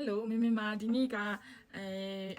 ဟယ်လိုမင်းမင်းမဒီနေ့ကအဲ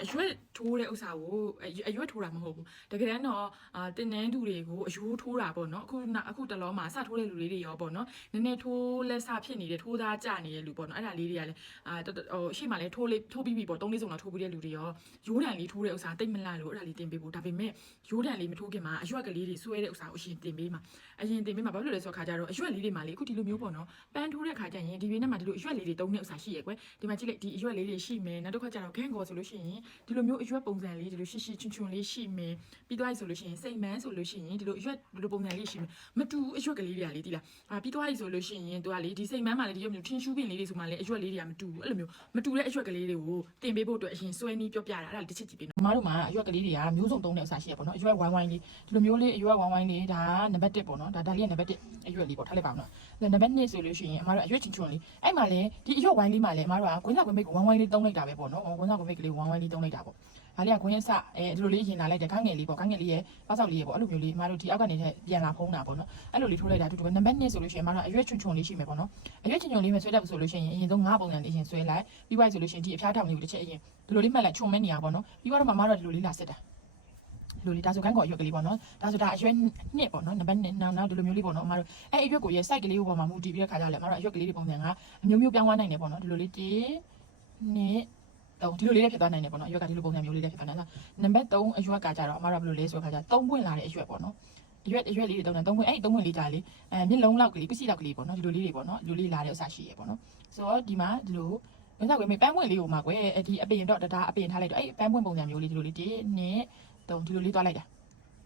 အရွက်ထိုးတဲ့ဥစ္စာကိုအရွက်အရွက်ထိုးတာမဟုတ်ဘူးတကယ်တမ်းတော့အာတင်နန်းသူတွေကိုအယိုးထိုးတာပေါ့နော်အခုနောက်အခုတလောမှာစထိုးတဲ့လူလေးတွေရောပေါ့နော်နည်းနည်းထိုးလက်စဖြစ်နေတဲ့ထိုးသားကြနေတဲ့လူပေါ့နော်အဲ့ဒါလေးတွေကလည်းအာတော်တော်ဟိုရှေ့မှာလည်းထိုးလေးထိုးပြီးပြီပေါ့သုံးလေးစုံတော့ထိုးပြီးတဲ့လူတွေရောရိုးတန်လေးထိုးတဲ့ဥစ္စာတိတ်မလှလို့အဲ့ဒါလေးတင်ပေးဖို့ဒါပေမဲ့ရိုးတန်လေးမထိုးခင်မှာအရွက်ကလေးတွေဆွဲတဲ့ဥစ္စာကိုအရင်တင်ပေးမှာအရင်တင်ပေးမှာဘာလို့လဲဆိုတော့ခါကြတော့အရွက်လေးတွေမှာလေအခုဒီလိုမျိုးပေါ့နော်ပန်းထိုးတဲ့ခါကျရင်ဒီဘေးနဲ့မှာဒီလိုအရွက်လေးတွေတုံးတဲ့ဥစ္စာရှိရဲ့ကွယ်ဒီမှာကြည့်လိုက်ဒီအရွက်လေးတွေရှိမယ်နောက်တစ်ခါကျတော့ခန့်ကော်ဆိုလို့ရှိရင်ဒီလိုမျိုးအရွက်ပုံစံလေးဒီလိုရှိရှိချွန်းချွန်းလေးရှိမယ်ပြီးသွားပြီဆိုလို့ရှိရင်စိတ်မန်းဆိုလို့ရှိရင်ဒီလိုအရွက်ဒီလိုပုံစံလေးရှိမယ်မတူအရွက်ကလေးတွေကလေဒီလားအာပြီးသွားပြီဆိုလို့ရှိရင်သူကလေဒီစိတ်မန်းမှာလေဒီလိုမျိုးထင်းရှူးပင်လေးတွေဆိုမှလေအရွက်လေးတွေကမတူဘူးအဲ့လိုမျိုးမတူတဲ့အရွက်ကလေးတွေကိုတင်ပေးဖို့အတွက်အရင်စွဲနီးပြောပြတာအဲ့ဒါတစ်ချက်ကြည့်ပေးနော်မတို့မှာအရွက်ကလေးတွေကမျိုးစုံသုံးတဲ့အစားရှိရပေါ့နော်အရွက်ဝိုင်းဝိုင်းလေးဒီလိုမျိုးလေးအရွက်ဝိုင်းဝိုင်းလေးဒါကနံပါတ်1ပေါ့နော်ဒါဒါလေးကနံပါတ်1အရွက်လေးပေါ့ထားလိုက်ပါအောင်နော်နံပါတ်2ဆိုလို့ရှိရင်အမတို့အရွက်ချွန်ချွန်လေးအဲ့မှာလေဒီအရွက်ဝိုင်းလေးမှာလေအမတို့ကကွင်းစာကွင်းမိတ်ကိုဝိုင်းဝိုင်းလေးသုံးလိုက်တာပဲပေါ့နော်ကွင်းစာကွင်းမိတ်ကလေးဝိုင်းဝိုင်းလေးသုံးလိုက်တာပေါ့ဒါလေးကခွင်းရစအဲဒီလိုလေးရင်လာလိုက်တယ်ခန်းငယ်လေးပေါ့ခန်းငယ်လေးရဲ့ပောက်ဆောက်လေးရဲ့ပေါ့အဲ့လိုမျိုးလေးမတို့ဒီအောက်ကနေပြန်လာဖုံးတာပေါ့နော်အဲ့လိုလေးထိုးလိုက်တာတူတူပဲနံပါတ်2ဆိုလို့ရှိရင်မတို့အရွက်ချွန်ချွန်လေးရှိမယ်ပေါ့နော်အရွက်ချွန်ချွန်လေးပဲဆွဲတတ်ဆိုလို့ရှိရင်အရင်ဆုံးငါးပုံစံလေးရင်ဆွဲလိုက်ပြီးွားဆိုလို့ရှိရင်ဒီအဖျားထောင်လေးကိုတစ်ချက်အရင်ဒီလိုလေးမှတ်လိုက်ခြုံမဲနေရပါပေါ့နော်ပြီးတော့မှမတို့ဒီလိုလေးလာစစ်တာဒီလိုလေးဒါဆိုခန်းကော်အရွက်ကလေးပေါ့နော်ဒါဆိုဒါအရွက်နှစ်ပေါ့နော်နံပါတ်1နောက်နောက်ဒီလိုမျိုးလေးပေါ့နော်မတို့အဲ့အရွက်ကိုရဲ့ site ကလေးကိုပေါ်မှာမူတည်ပြီးတဲ့ခါကျလဲမတို့အရွက်ကလေးတွေပုံစံကအမျိုးမျိုးပြောင်းသွားနိုင်တယ်ပေါ့နော်ဒီလိုလေး1နှ စ်တော့ဒီလိုလေးလည်းဖြစ်သွားနိုင်တယ်ပေါ့နော်အရွက်ကဒီလိုပုံစံမျိုးလေးလည်းဖြစ်သွားနိုင်တယ်နံပါတ်3အရွက်ကကြတော့အမတို့ဘယ်လိုလဲဆိုတော့ခါကျ3ပွင့်လာတဲ့အရွက်ပေါ့နော်အရွက်အရွက်လေးတွေတုံးတယ်3ပွင့်အဲ့3ပွင့်လေးကြာလေအဲမျက်လုံးလောက်ကလေးပစ္စည်းလောက်ကလေးပေါ့နော်ဒီလိုလေးတွေပေါ့နော်ဒီလိုလေးလာတဲ့အစားရှိရပေါ့နော်ဆိုတော့ဒီမှာဒီလိုဘယ်တော့ကွေးမေပန်းပွင့်လေးကိုမှာကွယ်ဒီအပင်တော့တဒါအပင်ထားလိုက်တော့အဲ့ပန်းပွင့်ပုံစံမျိုးလေးဒီလိုလေး1 2 3ဒီလိုလေးသွားလိုက်တာ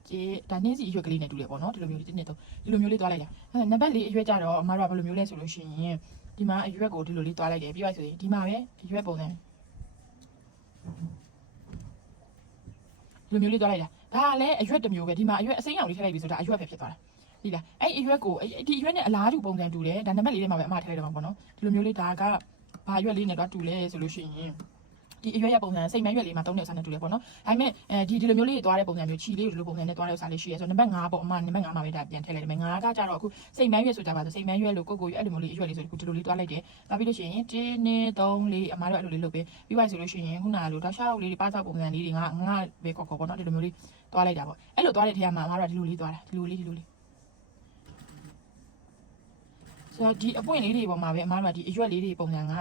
ကျေဒါနှင်းစီအရွက်ကလေးနဲ့တူတယ်ပေါ့နော်ဒီလိုမျိုးလေးတစ်နှစ်သုံးဒီလိုမျိုးလေးသွားလိုက်တာအဲနံပါတ်လေးအရွက်ကြတော့အမတို့ကဘယ်လိုမျိုးလဲဆိုလို့ရှိရင်ဒီမှာအရွက်ကိုဒီလိုလေးသွားလိုက်တယ်ပြီးသွားဆိုရင်ဒီမှာပဲအရွက်ပုံစံ ဒီလိုမျိုးလေးသွားလိုက်တာဒါကလည်းအရွက်တစ်မျိုးပဲဒီမှာအရွက်အစိမ်းရောင်လေးထည့်လိုက်ပြီဆိုတော့ဒါအရွက်ပဲဖြစ်သွားတာဒီလားအဲ့အရွက်ကိုဒီအရွက်နဲ့အလားတူပုံစံတူတယ်ဒါနံပါတ်လေးထဲမှာပဲအမထည့်လိုက်တော့မှာပေါ့နော်ဒီလိုမျိုးလေးဒါကဘာအရွက်လေးနဲ့တော့တူလဲဆိုလို့ရှိရင် ဒီအရွက်ရပုံစံစိတ်မရွက်လေးမှာတုံးတဲ့အစားနဲ့တူတယ်ပေါ့နော်ဒါပေမဲ့အဲဒီဒီလိုမျိုးလေးသွားတဲ့ပုံစံမျိုးခြီလေးဒီလိုပုံစံနဲ့သွားတဲ့ဥစားလေးရှိရဲဆိုတော့နံပါတ်5ပေါ့အမနံပါတ်5မှာပဲဒါပြန်ထည့်လိုက်တယ်မယ်5ကကြတော့အခုစိတ်မရွက်ဆိုကြပါဆိုစိတ်မရွက်လို့ကိုကိုရွက်အဲ့လိုမျိုးလေးအရွက်လေးဆိုဒီလိုလေးသွားလိုက်တယ်နောက်ပြီးလို့ရှိရင်1 2 3လေးအမတို့အဲ့လိုလေးလုပ်ပေးပြီးသွားဆိုလို့ရှိရင်ခုနကလိုတောက်လျှောက်လေးတွေပါးစောက်ပုံစံလေးတွေငါငါပဲခေါ်ခေါ်ပေါ့နော်ဒီလိုမျိုးလေးသွားလိုက်တာပေါ့အဲ့လိုသွားတဲ့ထဲမှာအမတို့ကဒီလိုလေးသွားတာဒီလိုလေးဒီလိုလေးဆိုတော့ဒီအပွင့်လေးတွေပေါ်မှာပဲအမတို့ကဒီအရွက်လေးတွေပုံစံက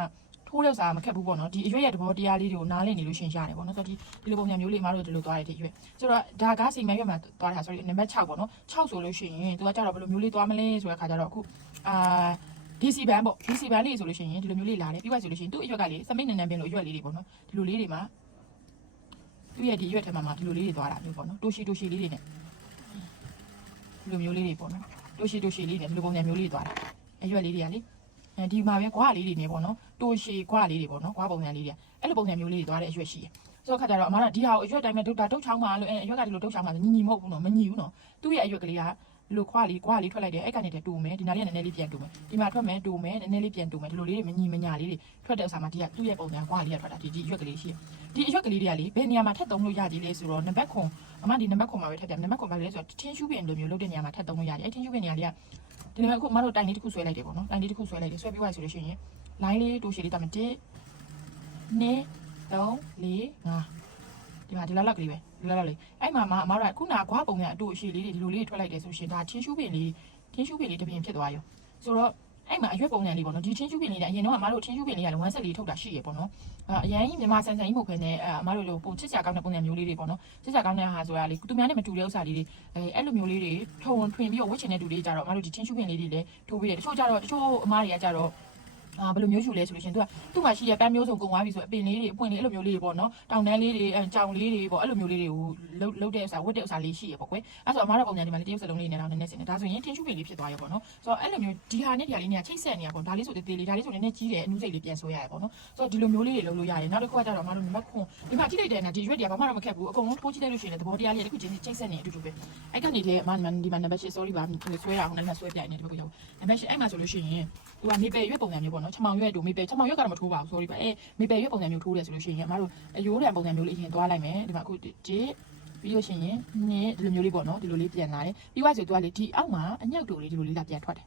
ထိုးတဲ့စားမခက်ဘူးပေါ့နော်ဒီအရွက်ရဲ့သဘောတရားလေးတွေကိုနားလည်နေလို့ရှင်းရတယ်ပေါ့နော်ဆိုတော့ဒီဒီလိုပုံစံမျိုးလေးအမတို့ဒီလိုသွားရတဲ့ရွက်ဆိုတော့ဒါကစိတ်မရွက်မှာသွားတာ sorry နံပါတ်6ပေါ့နော်6ဆိုလို့ရှိရင်သူကကြတော့ဘယ်လိုမျိုးလေးသွားမလဲဆိုတဲ့ခါကျတော့အခုအာ DC ဘန်ပေါ့ DC ဘန်လေးဆိုလို့ရှိရင်ဒီလိုမျိုးလေးလာတယ်ပြီးသွားဆိုလို့ရှိရင်သူ့အရွက်ကလေစမိတ်နန်နန်ပင်လိုအရွက်လေးတွေပေါ့နော်ဒီလိုလေးတွေမှာသူ့ရဲ့ဒီအရွက်ထဲမှာမှာဒီလိုလေးတွေသွားတာမျိုးပေါ့နော်တိုးရှိတိုးရှိလေးတွေနဲ့ဒီလိုမျိုးလေးတွေပေါ့နော်တိုးရှိတိုးရှိလေးတွေဒီလိုပုံစံမျိုးလေးတွေသွားတာအရွက်လေးတွေကလေ အဲဒီမှာပဲကွာလေးတွေနေပေါ့နော်တိုးရှိကွာလေးတွေပေါ့နော်ကွာပုံစံလေးတွေအဲ့လိုပုံစံမျိုးလေးတွေသွားတဲ့အရွက်ရှိတယ်ဆိုတော့ခါကြတော့အမကဒီဟာကိုအရွက်တိုင်းမဲ့ဒုတ်တာဒုတ်ချောင်းမှာလို့အဲအရွက်ကဒီလိုဒုတ်ချောင်းမှာညီညီမဟုတ်ဘူးနော်မညီဘူးနော်သူ့ရဲ့အရွက်ကလေးက ဒီလိုခွာလေးခွာလေးထွက်လိုက်တယ်အဲ့ကနေတည်းတူမယ်ဒီနားလေးကနည်းနည်းလေးပြန်တူမယ်ဒီမှာထွက်မယ်တူမယ်နည်းနည်းလေးပြန်တူမယ်ဒီလိုလေးတွေမညီမညာလေးတွေထွက်တဲ့ဥစ္စာမှာဒီကသူ့ရဲ့ပုံစံခွာလေးကထွက်တာဒီဒီအရွက်ကလေးရှိတယ်ဒီအရွက်ကလေးတွေကလေဘယ်နေရာမှာထက်သုံးလို့ရကြလဲဆိုတော့နံပါတ်ခွန်အမဒီနံပါတ်ခွန်မှာပဲထက်ပြနံပါတ်ခွန်ပါလေဆိုတော့ထင်းရှူးပင်လိုမျိုးလုပ်တဲ့နေရာမှာထက်သုံးလို့ရတယ်အဲ့ထင်းရှူးပင်နေရာလေးကဒီနေ့အခုမတို့တိုင်လေးတစ်ခုဆွဲလိုက်တယ်ပေါ့နော်တိုင်လေးတစ်ခုဆွဲလိုက်တယ်ဆွဲပြီးသွားဆိုလို့ရှိရင် line လေးတူရှည်လေးတမ1 2 3 4 5 ဒီမှာဒီလောက်လောက်ကလေးပဲဒီလောက်လောက်လေးအဲ့မှာမအမတို့ကခုနကခွားပုံစံအတူအရှိလေးတွေဒီလိုလေးထွက်လိုက်တယ်ဆိုရှင်ဒါချင်းရှူးပင်လေးချင်းရှူးပင်လေးတစ်ပင်ဖြစ်သွားရောဆိုတော့အဲ့မှာအရွက်ပုံစံလေးပေါ့နော်ဒီချင်းရှူးပင်လေးကအရင်တော့အမတို့ချင်းရှူးပင်လေးကလည်းဝမ်းဆက်လေးထုတ်တာရှိရပေါ့နော်အရန်ကြီးမြန်မာဆန်ဆန်ကြီးမဟုတ်ခဲနဲ့အမတို့လိုပုံချစ်ချာကောင်းတဲ့ပုံစံမျိုးလေးတွေပေါ့နော်ချစ်ချာကောင်းတဲ့ဟာဆိုတာလေသူများနဲ့မတူတဲ့ဥစ္စာလေးတွေအဲအဲ့လိုမျိုးလေးတွေထုံထွင်ပြီးတော့ဝှက်ချင်တဲ့တူလေးကြတော့အမတို့ဒီချင်းရှူးပင်လေးတွေလည်းထိုးပြီးတယ်တချို့ကြတော့တချို့အမတွေကကြတော့ အာဘယ်လိုမျိုးယူလဲဆိုလို့ရှင်သူကသူ့မှာရှိရပန်းမျိုးစုံကုန်သွားပြီဆိုအပင်လေးတွေအပွင့်လေးအဲ့လိုမျိုးလေးတွေပေါ့နော်တောင်တန်းလေးတွေအဲကြောင်လေးတွေပေါ့အဲ့လိုမျိုးလေးတွေကိုလှုပ်လှုပ်တဲ့ဥစ္စာဝတ်တဲ့ဥစ္စာလေးရှိရပေါ့ကွယ်အဲ့ဆိုအမားတို့ပုံစံဒီမှာလေးတရုပ်စလုံးလေးနဲ့တော့နည်းနည်းစင်တယ်ဒါဆိုရင်ထင်းရှူပင်လေးဖြစ်သွားရပေါ့နော်ဆိုတော့အဲ့လိုမျိုးဒီဟာနဲ့ဒီဟာလေးနဲ့ချိတ်ဆက်နေရပေါ့ဒါလေးဆိုတေးသေးလေးဒါလေးဆိုနည်းနည်းကြီးတယ်အနူးစိတ်လေးပြန်ဆွဲရရပေါ့နော်ဆိုတော့ဒီလိုမျိုးလေးတွေလုပ်လို့ရတယ်နောက်တစ်ခုကကြတော့အမားတို့နံပါတ်ခွန်ဒီမှာကြည့်လိုက်တဲ့နာဒီရွက်တွေကဘာမှတော့မခက်ဘူးအကုန်လုံးထိုးကြည့်လိုက်လို့ရှိရင်သဘောတရားလေးတစ်ခုချင်းချိတ်ဆက်နေအတူတူပဲအဲ့ကနေလေအမားဒီမှာနံပါတ်8 sorry ပါဆွဲရအောင်လည်းဆွဲပြိုင်နေတယ်ဘယ်လိုနံပါတ်8အဲ့မှာဆိုလို့ရှိရင် သူကမေပယ်ရွက်ပုံစံမျိုးပေါ့နော်ချမောင်ရွက်တို့မေပယ်ချမောင်ရွက်ကတော့မထိုးပါဘူး sorry ပါအဲမေပယ်ရွက်ပုံစံမျိုးထိုးတယ်ဆိုလို့ရှိရင်အမတို့အယိုးတံပုံစံမျိုးလေးအရင်သွားလိုက်မယ်ဒီမှာအခုဂျစ်ပြီးလို့ရှိရင်နှစ်ဒီလိုမျိုးလေးပေါ့နော်ဒီလိုလေးပြန်လာတယ်ပြီးသွားဆိုသူကလေဒီအောက်မှာအညောက်တူလေးဒီလိုလေးလာပြန်ထွက်တယ်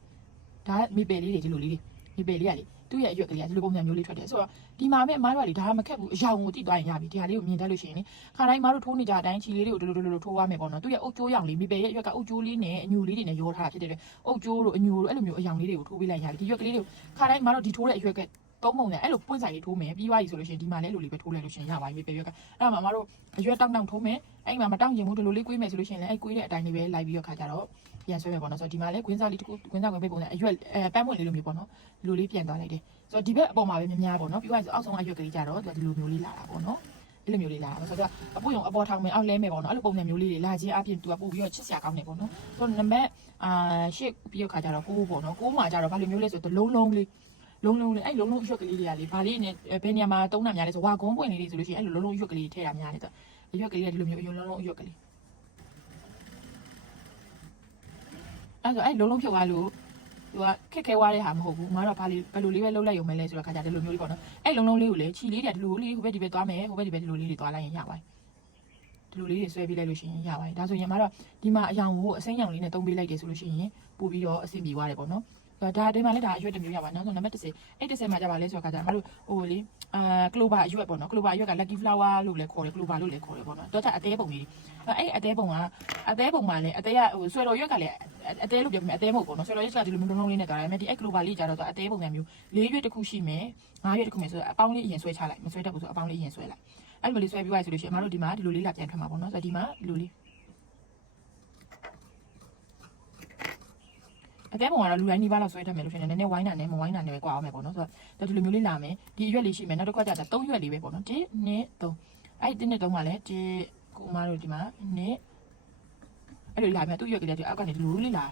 ဒါမေပယ်လေးတွေဒီလိုလေးတွေမေပယ်လေးကလေ သူ့ရဲ့အရွက်ကလေးကဒီလိုပုံစံမျိုးလေးထွက်တယ်ဆိုတော့ဒီမှာမဲ့အမားတို့ကလေဒါကမခက်ဘူးအယောင်ကိုတိသွားရင်ရပြီဒီဟာလေးကိုမြင်တတ်လို့ရှိရင်လေခါတိုင်းအမားတို့ထိုးနေကြအတိုင်းချီလေးတွေကိုဒလိုဒလိုဒလိုထိုးရမယ်ပေါ့နော်သူ့ရဲ့အုပ်ကျိုးရောင်လေးမိပေရဲ့အရွက်ကအုပ်ကျိုးလေးနဲ့အညူလေးတွေနဲ့ရောထားတာဖြစ်တဲ့အတွက်အုပ်ကျိုးတို့အညူတို့အဲ့လိုမျိုးအယောင်လေးတွေကိုထိုးပေးလိုက်ရပြီဒီရွက်ကလေးတွေကိုခါတိုင်းအမားတို့ဒီထိုးတဲ့အရွက်က သုံးပုံနဲ့အဲ့လိုပွင့်ဆိုင်လေးထိုးမယ်ပြီးသွားပြီဆိုလို့ရှိရင်ဒီမှာလည်းအဲ့လိုလေးပဲထိုးလိုက်လို့ရှိရင်ရပါပြီမိပေရွက်ကအဲ့ဒါမှအမားတို့အရွက်တောင်းတောင်းထိုးမယ်အဲ့မှာမတောင်းရင်ဘူးဒီလိုလေးကွေးမယ်ဆိုလို့ရှိရင်လည်းအဲ့ကွေးတဲ့အတိုင်းလေးပဲလိုက်ပြီးတော့ခါကြတော့ပြန်ဆွဲမယ်ပေါ့နော်ဆိုတော့ဒီမှာလည်းကွင်းစားလေးတစ်ခုကွင်းစားကွင်းပိတ်ပုံနဲ့အရွက်အဲပန်းပွင့်လေးလိုမျိုးပေါ့နော်ဒီလိုလေးပြန်သွားလိုက်တယ်ဆိုတော့ဒီဘက်အပေါ်မှာပဲများများပေါ့နော်ပြီးသွားပြီဆိုအောက်ဆုံးအရွက်ကလေးကြတော့သူကဒီလိုမျိုးလေးလာတာပေါ့နော်အဲ့လိုမျိုးလေးလာတာဆိုတော့အပုတ်ရုံအပေါ်ထောင်မယ်အောက်လဲမယ်ပေါ့နော်အဲ့လိုပုံစံမျိုးလေးတွေလာခြင်းအပြင်သူကပို့ပြီးတော့ချစ်စရာကောင်းတယ်ပေါ့နော်ဆိုတော့နံပါတ်အာရှစ်ပြီးတော့ခါကြတော့ကိုးပေါ့နော်ကိုးမှာကြတော့ဘာလိုမျိုးလဲဆိုတော့လုံးလုံးလေး လုံးလုံးလေးအဲ့လုံးလုံးရွက်ကလေးတွေကလေဘာလေးနဲ့ဘယ်နေရာမှာတုံးတာများလဲဆိုဝါကုန်းပွင့်လေးတွေဆိုလို့ရှိရင်အဲ့လိုလုံးလုံးရွက်ကလေးထည့်တာများတယ်ဆိုတော့ရွက်ကလေးကဒီလိုမျိုးအယုံလုံးလုံးရွက်ကလေးအဲ့ဆိုအဲ့လုံးလုံးဖြုတ်သွားလို့သူကခက်ခဲသွားတဲ့ဟာမဟုတ်ဘူးမတော့ဘာလေးဘယ်လိုလေးပဲလှုပ်လိုက်ရုံပဲလဲဆိုတော့ခါကြဒီလိုမျိုးလေးပေါ့နော်အဲ့လုံးလုံးလေးကိုလေခြီလေးတွေဒီလိုလေးဟိုဘက်ဒီဘက်သွားမယ်ဟိုဘက်ဒီဘက်ဒီလိုလေးတွေသွားလိုက်ရင်ရပါတယ်ဒီလိုလေးတွေဆွဲပေးလိုက်လို့ရှိရင်ရပါတယ်ဒါဆိုရင်မတော့ဒီမှာအယောင်ကိုအစိမ်းရောင်လေးနဲ့တုံးပေးလိုက်တယ်ဆိုလို့ရှိရင်ပို့ပြီးတော့အဆင်ပြေသွားတယ်ပေါ့နော် ဒါဒီမှာလည်းဒါအရွက်တစ်မျိုးရပါနောက်ဆုံးနံပါတ်30အဲ့30မှာကြပါလဲဆိုတော့ခါကြမတို့ဟိုလေအာကလိုဘာအရွက်ပေါ့နော်ကလိုဘာအရွက်က lucky flower လို့လည်းခေါ်တယ်ကလိုဘာလို့လည်းခေါ်တယ်ပေါ့နော်တော့ကြအသေးပုံလေးအဲ့အသေးပုံကအသေးပုံမှာလည်းအသေးကဟိုဆွဲတော်ရွက်ကလည်းအသေးလို့ပြောပြမယ်အသေးမဟုတ်ပေါ့နော်ဆွဲတော်ရွက်ကဒီလိုမျိုးလုံးလုံးလေးနဲ့သွားတယ်အဲ့ဒီအဲ့ကလိုဘာလေးကြတော့အသေးပုံစံမျိုး၄ရွက်တစ်ခုရှိမယ်၅ရွက်တစ်ခုမယ်ဆိုတော့အပေါင်းလေးအရင်ဆွဲချလိုက်မဆွဲတတ်ဘူးဆိုအပေါင်းလေးအရင်ဆွဲလိုက်အဲ့လိုလေးဆွဲပြီးသွားဆိုလို့ရှိရင်အမတို့ဒီမှာဒီလိုလေးလာပြန်ထွက်မှာပေါ့နော်ဆိုတော့ဒီမှာဒီလိုလေး အကဲပုံကတော့လူတိုင်းဒီပါလောက်ဆွဲတတ်မယ်လို့ရှင်တယ်နည်းနည်းဝိုင်းတာနဲ့မဝိုင်းတာနဲ့ပဲကြွားအောင်မယ်ပေါ့နော်ဆိုတော့ဒီလိုမျိုးလေးလာမယ်ဒီအရွက်လေးရှိမယ်နောက်တစ်ခါကျတော့၃ရွက်လေးပဲပေါ့နော်1 2 3အဲ့ဒီ1နဲ့3မှာလည်း1ကိုမတို့ဒီမှာ2အဲ့လိုလာမယ်သူ့ရွက်ကလေးကအောက်ကနေဒီလိုလေးလာ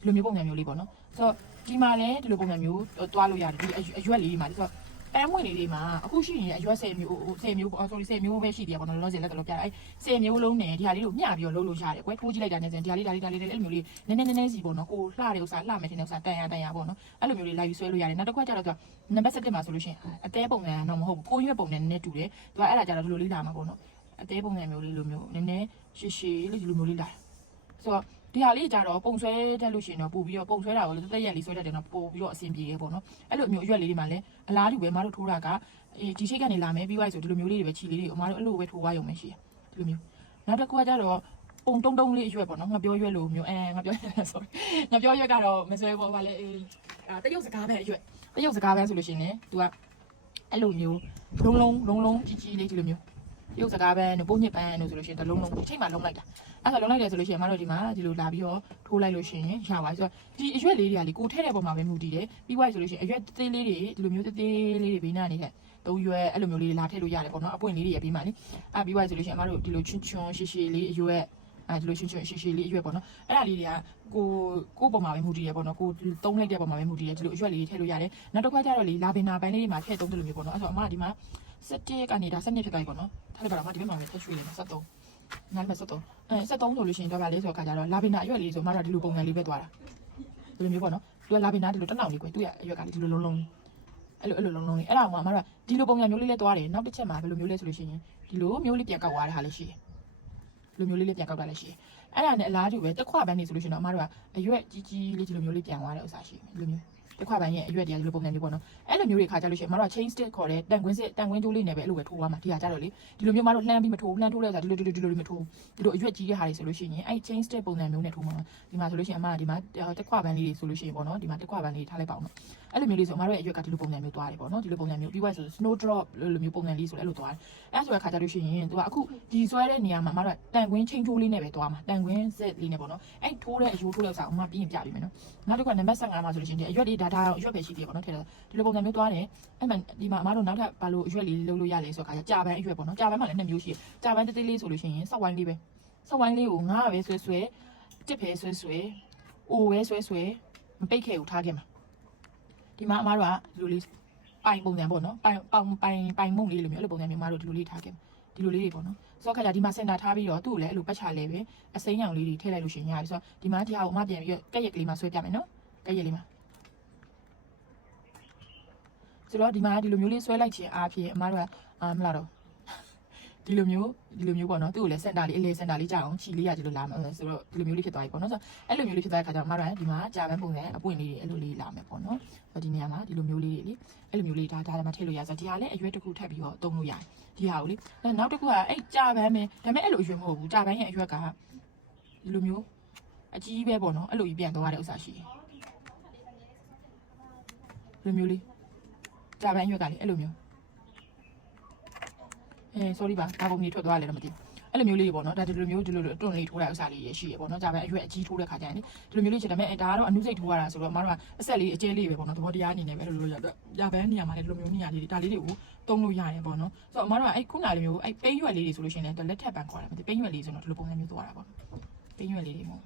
ဒီလိုမျိုးပုံစံမျိုးလေးပေါ့နော်ဆိုတော့ဒီမှာလည်းဒီလိုပုံစံမျိုးတွားလို့ရတယ်ဒီအရွက်လေးမှာဆိုတော့ ပန်းမွင့်လေးတွေမှာအခုရှိနေတဲ့အရွက်10မျိုး10မျိုးပေါ့ sorry 10မျိုးပဲရှိသေးတယ်ပေါ့နော်လောလောဆယ်လက်ကလောပြတယ်အဲ10မျိုးလုံးနဲ့ဒီဟာလေးကိုမျှပြီးတော့လုပ်လို့ရတယ်ကွယ်ထိုးကြည့်လိုက်တာနဲ့စင်ဒီဟာလေးဒါလေးဒါလေးအဲ့လိုမျိုးလေးနည်းနည်းနည်းနည်းစီပေါ့နော်ကိုလှတဲ့ဥစ္စာလှမယ်ထင်တဲ့ဥစ္စာတန်ရတန်ရပေါ့နော်အဲ့လိုမျိုးလေးလိုက်ပြီးဆွဲလို့ရတယ်နောက်တစ်ခါကျတော့သူကနံပါတ်7မှာဆိုလို့ရှိရင်အသေးပုံစံတော့မဟုတ်ဘူးကိုရွက်ပုံစံနည်းနည်းတူတယ်သူကအဲ့ဒါကြတော့ဒီလိုလေးလာမှာပေါ့နော်အသေးပုံစံမျိုးလေးလိုမျိုးနည်းနည်းရှည်ရှည်လေးဒီလိုမျိုးလေးလာဆိုတော့ ဒီဟာလေးကြတော့ပုံဆွဲတက်လို့ရှိရင်တော့ပို့ပြီးတော့ပုံဆွဲတာကိုလည်းတက်ရက်လေးဆွဲတတ်တယ်တော့ပို့ပြီးတော့အဆင်ပြေရပေါ့နော်အဲ့လိုမျိုးအရွက်လေးတွေမှာလည်းအလားတူပဲမတို့ထိုးတာကအေးဒီချိတ်ကနေလာမယ်ပြီးသွားဆိုဒီလိုမျိုးလေးတွေပဲချီလေးတွေအမတို့အဲ့လိုပဲထိုးသွားရုံပဲရှိတယ်ဒီလိုမျိုးနောက်တစ်ခုကကြတော့ပုံတုံးတုံးလေးအရွက်ပေါ့နော်ငါပြောရွက်လို့မျိုးအဲငါပြော sorry ငါပြောရွက်ကတော့မဆွဲပေါ်ပါလေအေးအာတရုပ်စကားပဲအရွက်တရုပ်စကားပဲဆိုလို့ရှိရင်လည်း तू ကအဲ့လိုမျိုးလုံးလုံးလုံးလုံးကြီးကြီးလေးဒီလိုမျိုး ရုပ်စကားပဲတို့ပုံညစ်ပန်းတို့ဆိုလို့ရှိရင်တလုံးလုံးဒီချိန်မှာလုံးလိုက်တာအဲ့ဒါလုံးလိုက်တယ်ဆိုလို့ရှိရင်မတို့ဒီမှာဒီလိုလာပြီးတော့ထိုးလိုက်လို့ရှိရင်ရပါဆိုတော့ဒီအရွက်လေးတွေကလေကိုထဲတဲ့ပုံမှာပဲမူတည်တယ်ပြီးသွားဆိုလို့ရှိရင်အရွက်သေးလေးတွေဒီလိုမျိုးသေးသေးလေးတွေဘေးနားနေတဲ့သုံးရွက်အဲ့လိုမျိုးလေးလာထည့်လို့ရတယ်ပေါ့နော်အပွင့်လေးတွေရပြီးမှလေအဲ့ပြီးသွားဆိုလို့ရှိရင်အမတို့ဒီလိုချွန်းချွန်းရှိရှိလေးအရွက်အဲဒီလိုရှင်းရှင်းရှင်းရှင်းလေးအရွက်ပေါ့နော်အဲ့ဒါလေးတွေကကိုကိုပုံမှာပဲမူတည်ရပေါ့နော်ကိုသုံးလိုက်တဲ့ပုံမှာပဲမူတည်ရဒီလိုအရွက်လေးထည့်လို့ရတယ်နောက်တစ်ခါကျတော့လေလာဘင်နာပိုင်းလေးတွေမှာထည့်သုံးတယ်လို့မျိုးပေါ့နော်အဲ့ဆိုအမကဒီမှာ 17ကနေဒါ7ဖြစ်သွားပြီပေါ့နော်ထားလိုက်ပါတော့အမဒီဘက်မှာပဲထည့်ရွှေ့လေး73နားမှာ73အဲ73ဆိုလို့ရှိရင်တော့ဗာလေးဆိုတော့ခါကျတော့လာဘင်နာအရွက်လေးဆိုအမတော့ဒီလိုပုံစံလေးပဲသွားတာဒီလိုမျိုးပေါ့နော်သူကလာဘင်နာဒီလိုတက်နောက်လေးကွယ်သူ့ရဲ့အရွက်ကလေးဒီလိုလုံးလုံးအဲ့လိုအဲ့လိုလုံးလုံးလေးအဲ့ဒါမှအမတို့ဒီလိုပုံစံမျိုးလေးလဲသွားတယ်နောက်တစ်ချက်မှာဘယ်လိုမျိုးလဲဆိုလို့ရှိရင်ဒီလိုမျိုးလေးပြန်ကောက်သွားတဲ့ဟာလေးရှိတယ်လူမျိုးလေးလေးပြန်ကောက်တာလည်းရှိတယ်။အဲ့ဒါနဲ့အလားတူပဲတက်ခွပန်းနေဆိုလို့ရှိရင်တော့အမတို့ကအရွက်ကြီးကြီးလေးဒီလိုမျိုးလေးပြန်သွားတဲ့ဥစ္စာရှိတယ်ဒီလိုမျိုး တက်ခွပန်းရဲ့အရွက်တွေကဒီလိုပုံစံမျိုးပေါ့နော်။အဲ့လိုမျိုးတွေခါကြလို့ရှိရင်အမတို့က chain stick ခေါ်တဲ့တန်ကွင်းစစ်တန်ကွင်းကျိုးလေးနဲ့ပဲအဲ့လိုပဲထိုးသွားမှာဒီဟာကြတော့လေဒီလိုမျိုးအမတို့လှမ်းပြီးမထိုးလှမ်းထိုးလိုက်တာဒီလိုဒီလိုဒီလိုမထိုးဒီလိုအရွက်ကြီးရဲ့ဟာတွေဆိုလို့ရှိရင်အဲ့ chain stick ပုံစံမျိုးနဲ့ထိုးမှာဒီမှာဆိုလို့ရှိရင်အမကဒီမှာတက်ခွပန်းလေးတွေဆိုလို့ရှိရင်ပေါ့နော်ဒီမှာတက်ခွပန်းလေးထားလိုက်ပါအောင်နော်။ အဲ့လိုမျိုးလေးဆိုအမတို့ရဲ့အရွက်ကဒီလိုပုံစံမျိုးသွားတယ်ပေါ့နော်ဒီလိုပုံစံမျိုးပြီးသွားဆို snow drop လိုမျိုးပုံစံလေးဆိုလည်းအဲ့လိုသွားတယ်။အဲ့ဆိုတဲ့ခါကြလို့ရှိရင်သူကအခုဒီဆွဲတဲ့နေရာမှာအမတို့ကတန်ကွင်းချင်းချိုးလေးနဲ့ပဲသွားမှာတန်ကွင်းစစ်လေးနဲ့ပေါ့နော်။အဲ့ထိုးတဲ့အယိုးထိုးတဲ့ဥစ္စာအမပြီးရင်ပြပြီးမယ်နော်။နောက်တစ်ခါနံပါတ်15မှာဆိုလို့ရှိရင်ဒီအရွက်လေးဒါဒါတော့အရွက်ပဲရှိသေးတယ်ပေါ့နော်ထည့်တယ်ဒီလိုပုံစံမျိုးသွားတယ်။အဲ့မှဒီမှာအမတို့နောက်ထပ်ဘာလို့အရွက်လေးလုပ်လို့ရလဲဆိုတော့ခါကျကြာပန်းအရွက်ပေါ့နော်။ကြာပန်းမှာလည်းနှစ်မျိုးရှိတယ်။ကြာပန်းတေးသေးလေးဆိုလို့ရှိရင်စောက်ဝိုင်းလေးပဲ။စောက်ဝိုင်းလေးကိုငါးပဲဆွဲဆွဲတစ်ပဲဆွဲဆွဲအိုပဲဆွဲဆွဲမပိတ်ခဲကိုထားခဲ့မှာ။ ဒီမှာအမတို့ကဒီလိုလေးပိုင်ပုံစံပေါ့နော်ပိုင်ပေါင်ပိုင်ပိုင်မုံလေးလိုမျိုးအဲ့လိုပုံစံမျိုးမတို့ဒီလိုလေးထားခဲ့ဒီလိုလေးတွေပေါ့နော်ဆိုတော့ခါကျဒီမှာစင်တာထားပြီးတော့သူ့ကိုလည်းအဲ့လိုပတ်ချလဲပဲအစိမ်းရောင်လေးတွေထည့်လိုက်လို့ရှိရင်ရပြီဆိုတော့ဒီမှာဒီဟာကိုအမပြန်ပြီးတော့ကက်ရက်ကလေးမှာဆွဲပြမယ်နော်ကက်ရက်လေးမှာဆိုတော့ဒီမှာဒီလိုမျိုးလေးဆွဲလိုက်ခြင်းအားဖြင့်အမတို့ကအာမလားတော့ ဒီလိုမျိုးဒီလိုမျိုးပေါ့နော်သူ့ကိုလည်းစင်တာလေးအလေစင်တာလေးကြာအောင်ချီလေးရဒီလိုလာမယ်ဆိုတော့ဒီလိုမျိုးလေးဖြစ်သွားပြီပေါ့နော်ဆိုတော့အဲ့လိုမျိုးလေးဖြစ်သွားတဲ့ခါကျတော့မတော်ဒီမှာကြာပန်းပုံစံအပွင့်လေးတွေအဲ့လိုလေးလာမယ်ပေါ့နော်ဆိုတော့ဒီနေရာမှာဒီလိုမျိုးလေးတွေလေအဲ့လိုမျိုးလေးဒါဒါလည်းမထည့်လို့ရဆိုတော့ဒီဟာလည်းအရွက်တစ်ခုထပ်ပြီးတော့တုံးလို့ရတယ်ဒီဟာကိုလေနောက်တစ်ခုကအဲ့ကြာပန်းပဲဒါပေမဲ့အဲ့လိုအရွက်မဟုတ်ဘူးကြာပန်းရဲ့အရွက်ကဒီလိုမျိုးအကြီးပဲပေါ့နော်အဲ့လိုကြီးပြန်သွားတဲ့ဥစ္စာရှိတယ်ဒီလိုမျိုးလေးကြာပန်းအရွက်ကလေအဲ့လိုမျိုး အဲ sorry ပါဒါပုံကြီးထွက်သွားတယ်တော့မသိဘူးအဲ့လိုမျိုးလေးပေါ့နော်ဒါဒီလိုမျိုးဒီလိုလိုအတွန်းလေးထိုးတဲ့ဥစ္စာလေးရရှိရပေါ့နော်ဒါပဲအရွက်အကြီးထိုးတဲ့ခါကျရင်ဒီလိုမျိုးလေးချက်ဒါပေမဲ့ဒါကတော့အနုစိတ်ထိုးရတာဆိုတော့မတို့ကအဆက်လေးအကျဲလေးပဲပေါ့နော်သဘောတရားအနေနဲ့ပဲအဲ့လိုလိုရတော့ရပန်းနေရာမှာလည်းဒီလိုမျိုးနေရာလေးတွေဒါလေးတွေကိုတုံးလို့ရတယ်ပေါ့နော်ဆိုတော့အမတို့ကအဲ့ခုနလေးမျိုးအဲ့ပိန်းရွက်လေးတွေဆိုလို့ရှိရင်လည်းလက်ထက်ပန်းခေါ်တာမသိပိန်းရွက်လေးဆိုတော့ဒီလိုပုံစံမျိုးသွားတာပေါ့ပိန်းရွက်လေးတွေပေါ့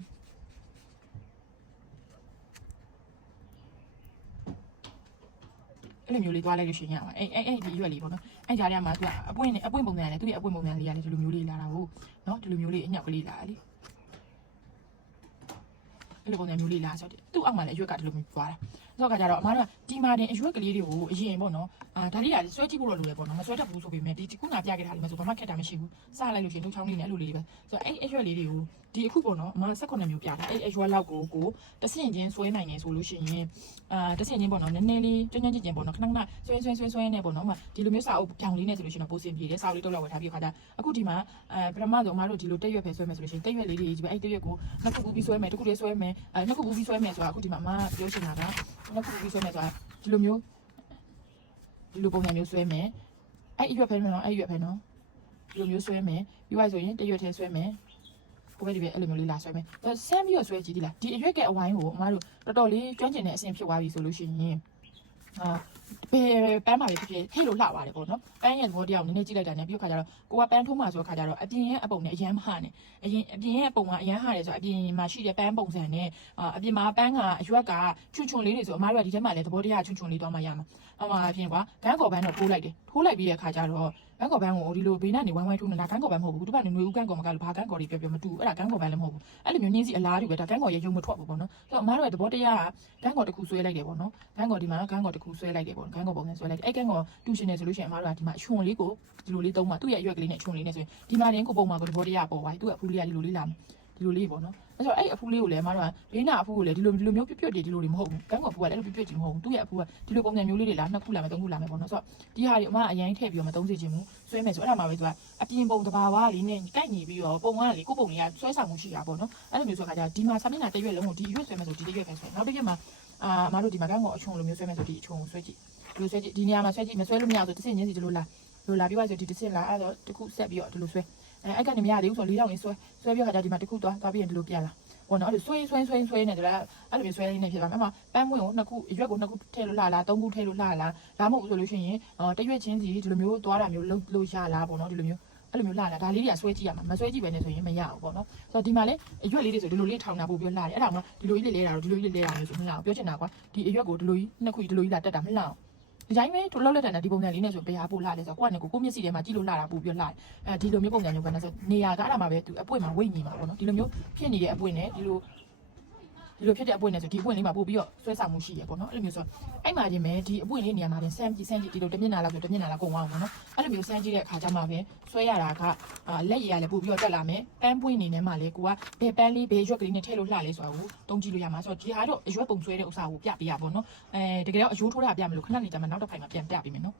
အဲ့လိုမျိုးလေးသွားလိုက်လို့ရှိရင်ရပါအဲ့အဲ့အဲ့ဒီရွက်လေးပေါ့နော်အဲ့ကြားထဲမှာသူကအပွင့်နဲ့အပွင့်ပုံစံနဲ့သူ့ရဲ့အပွင့်ပုံစံလေးရတယ်ဒီလိုမျိုးလေးလာတာဟုတ်နော်ဒီလိုမျိုးလေးအညောက်ကလေးလာတာလေအဲ့လိုပုံစံမျိုးလေးလာဆိုတော့ သူ့အောက်မှာလည်းအရွက်ကဒီလိုမျိုးပွားတာဆိုတော့ကကြတော့အမားတို့ကဒီမာတင်အရွက်ကလေးတွေကိုအရင်ပေါ့နော်အာဒါလေးကဆွဲကြည့်ဖို့တော့လိုရပေါ့နော်မဆွဲတတ်ဘူးဆိုပေမဲ့ဒီခုနပြခဲ့တာလေးမဆိုဘာမှခက်တာမရှိဘူးစလိုက်လို့ရှိရင်ထုတ်ချောင်းလေးနဲ့အဲ့လိုလေးပဲဆိုတော့အဲ့အရွက်လေးတွေကိုဒီအခုပေါ့နော်အမား18မျိုးပြတာအဲ့အရွက်လောက်ကိုကိုတဆင့်ချင်းဆွဲနိုင်နေဆိုလို့ရှိရင်အာတဆင့်ချင်းပေါ့နော်နည်းနည်းလေးကျွမ်းကျွမ်းကျင်ကျင်ပေါ့နော်ခဏခဏဆွဲဆွဲဆွဲဆွဲနေပေါ့နော်ဒီလိုမျိုးစာအုပ်ပြောင်လေးနဲ့ဆိုလို့ရှိရင်တော့ပိုစင်ပြေတယ်စာအုပ်လေးတော့လောက်ဝယ်ထားပြီးခါကြအခုဒီမှာအဲပထမဆုံးအမားတို့ဒီလိုတက်ရွက်ပဲဆွဲမယ်ဆိုလို့ရှိရင်တက်ရွက်လေးတွေကြီးပဲအဲ့တက်ရွက်ကိုနှစ်ခုကူပြီးဆွဲမယ်တစ်ခုလေးဆွဲမယ်အဲနှစ်ခုကူပြီးဆွဲမယ်ဆိုတာအခုဒီမှာအမပြောချင်တာကနှစ်ခုကူပြီးဆွဲမယ်ဆိုတာဒီလိုမျိုးဒီလိုပုံစံမျိုးဆွဲမယ်အဲ့ရွက်ဖဲနော်အဲ့ရွက်ဖဲနော်ဒီလိုမျိုးဆွဲမယ်ပြီးသွားဆိုရင်တက်ရွက်ထဲဆွဲမယ်ကိုပဲဒီပဲအဲ့လိုမျိုးလေးလာဆွဲမယ်အဲဆမ်းပြီးတော့ဆွဲကြည့်ဒီလားဒီအရွက်ကအဝိုင်းကိုအမတို့တော်တော်လေးကျွမ်းကျင်တဲ့အဆင့်ဖြစ်သွားပြီဆိုလို့ရှိရင်အာဘယ်ပန်းမှာပဲဖြစ်ဖြစ်ထိလို့လှပါတယ်ပေါ့နော်ပန်းရဲ့သဘောတရားကိုနည်းနည်းကြည့်လိုက်တာနဲ့ပြီးခါကျတော့ကိုကပန်းထိုးမှဆိုခါကျတော့အပြင်ရဲ့အပုံနဲ့အရန်မဟနဲ့အရင်အပြင်ရဲ့အပုံကအရန်ဟတယ်ဆိုအပြင်မှာရှိတဲ့ပန်းပုံစံနဲ့အာအပြင်မှာပန်းကအရွက်ကချွတ်ချွန်လေးတွေဆိုအမားတို့ကဒီထဲမှာလည်းသဘောတရားချွတ်ချွန်လေးတော့မှရမှာအမှအပြင်ကွာဂန်းကော်ပန်းတော့ထိုးလိုက်တယ်ထိုးလိုက်ပြီးတဲ့ခါကျတော့ဂန်းကော်ပန်းကိုဒီလိုဘေးကနေဝိုင်းဝိုင်းထိုးနေတာဂန်းကော်ပန်းမဟုတ်ဘူးသူကလည်းຫນွေဦးဂန်းကော်မကလို့ဘာဂန်းကော်တွေပြောပြောမတူဘူးအဲ့ဒါဂန်းကော်ပန်းလည်းမဟုတ်ဘူးအဲ့လိုမျိုးညင်းစီအလားတူပဲဒါဂန်းကော်ရဲ့ရုံမထွက်ဘူးပေါ့နော်ဆိုတော့အမားတို့ရဲ့သဘောတရားကဂန်းကော်တစ်ခုဆွဲလိုက်တယ်ပေါ့နော်ဂန်းကော်ဒီမှာဂန်းကော်တစ်ခုဆွဲလိုက်တယ်ပေါ့ဂန်းကော်ပုံစံဆွဲလိုက်တယ်အဲ့ဂန်းကော်တူရှင်နေဆိုလို့ရှိရင်အမားတို့ကဒီမှာအချွန်လေးကိုဒီလိုလေးသုံးမှသူ့ရဲ့အရွက်ကလေးနဲ့အချွန်လေးနဲ့ဆိုရင်ဒီမှာရင်ကိုပုံမှာကိုသဘောတရားပေါ်သွားပြီသူ့အဖူးလေးကဒီလိုလေးလာမယ်ဒီလိုလေးပေါ့နော်အဲ့တော့အဲ့အဖူးလေးကိုလည်းအမားတို့ကဘေးနာအဖူးကိုလည်းဒီလိုဒီလိုမျိုးပြွတ်ပြွတ်တွေဒီလိုတွေမဟုတ်ဘူးဂန်းကော်ဖူးကလည်းအဲ့လိုပြွတ်ပြွတ်ကြီးမဟုတ်ဘူးသူ့ရဲ့အဖူးကဒီလိုပုံစံမျိုးလေးတွေလားနှစ်ခုလာမယ်သုံးခုလာမယ်ပေါ့နော်ဆိုတော့ဒီဟာတွေအမအရင်ထည့်ပြီးတော့မသုံးစေချင်ဘူးဆွဲမယ်ဆိုအဲ့ဒါမှပဲသူကအပြင်ပုံတဘာဝလေးနဲ့ကိုက်ညီပြီးတော့ပုံကလေကိုပုံလေးကဆွဲဆောင်မှုရှိတာပေါ့နော်အဲ့လိုမျိုးဆိုခါကျဒီမှာဆာမင်းနာတရွက်လုံးကိုဒီရွက်ဆွဲမယ်ဆိုဒီတရွက်ပဲဆွဲနောက်တစ်ရွက်မှာအာအမတို့ဒီမှာကန်းကောအချုံလိုမျိုးဆွဲမယ်ဆိုဒီအချုံကိုဆွဲကြည့် ဒီလိုဆွဲကြည့်ဒီနေရာမှာဆွဲကြည့်မဆွဲလို့မရဆိုတစ်စင်ချင်းစီဒီလိုလာဒီလိုလာပြီးသွားဆိုဒီတစ်စင်လာအဲ့တော့တစ်ခုဆက်ပြီးတော့ဒီလိုဆွဲအဲအဲ့ကနေမရသေးဘူးဆို၄တောင်လေးဆွဲဆွဲပြီးခါကျဒီမှာတစ်ခုသွားသွားပြီးရင်ဒီလိုပြန်လာဘောနော်အဲ့လိုဆွဲဆွဲဆွဲဆွဲနေတယ်လားအဲ့လိုမျိုးဆွဲနေနေဖြစ်ပါမယ်အမပန်းဝင်ကိုနှစ်ခုအရွက်ကိုနှစ်ခုထည့်လို့လှလားသုံးခုထည့်လို့လှလားဒါမှမဟုတ်ဆိုလို့ရှိရင်အော်တရွက်ချင်းစီဒီလိုမျိုးသွားတာမျိုးလုပ်လို့ရလားပေါ့နော်ဒီလိုမျိုးအဲ့လိုမျိုးလှလာဒါလေးတွေကဆွဲကြည့်ရမှာမဆွဲကြည့်ပဲနဲ့ဆိုရင်မရဘူးပေါ့နော်ဆိုတော့ဒီမှာလည်းအရွက်လေးတွေဆိုဒီလိုလေးထောင်တာပို့ပြီးလှတယ်အဲ့ဒါမှဒီလိုကြီးလေးလဲတာတော့ဒီလိုကြီးလေးလဲတာမျိုးဆိုမရဘူးပြောချင်တာကွာဒီအရွက်ကိုဒီလိုကြီးနှစ်ခုဒီလိုကြီးလာတက်တာမလှအောင် ဒီတိုင်းပဲတို့လောက်လက်တန်တဲ့ဒီပုံစံလေးနဲ့ဆိုဘယ်ဟာပို့လှလဲဆိုတော့ကိုကလည်းကိုကိုမျက်စိထဲမှာကြည့်လို့လှတာပို့ပြီးလှတယ်အဲဒီလိုမျိုးပုံစံမျိုးကလည်းဆိုနေရာကအဲ့ဒါမှပဲသူအပွင့်မှာဝိတ်ညီမှာပေါ့နော်ဒီလိုမျိုးဖြစ်နေတဲ့အပွင့်နဲ့ဒီလို ဒီလိုဖြစ်တဲ့အပွင့်နဲ့ဆိုဒီအပွင့်လေးမှာပို့ပြီးတော့ဆွဲဆောင်မှုရှိရပေါ့နော်အဲ့လိုမျိုးဆိုအဲ့မှာချင်းပဲဒီအပွင့်လေးနေရာမှာတင်ဆန်းကြည့်ဆန်းကြည့်ဒီလိုတစ်မျက်နှာလောက်ဆိုတစ်မျက်နှာလောက်ကုန်အောင်ပေါ့နော်အဲ့လိုမျိုးဆန်းကြည့်တဲ့အခါကျမှပဲဆွဲရတာကအာလက်ရည်ရလည်းပို့ပြီးတော့တက်လာမယ်ပန်းပွင့်နေနေမှလည်းကိုကဘယ်ပန်းလေးဘယ်ရွက်ကလေးနဲ့ထည့်လို့လှလဲဆိုတာကိုတုံးကြည့်လို့ရမှာဆိုတော့ဒီဟာတော့အရွက်ပုံဆွဲတဲ့ဥစ္စာကိုပြပေးရပါဘောနော်အဲတကယ်တော့အယိုးထိုးတာပြမလို့ခဏနေကြမှာနောက်တစ်ဖိုင်မှာပြန်ပြပေးမယ်နော်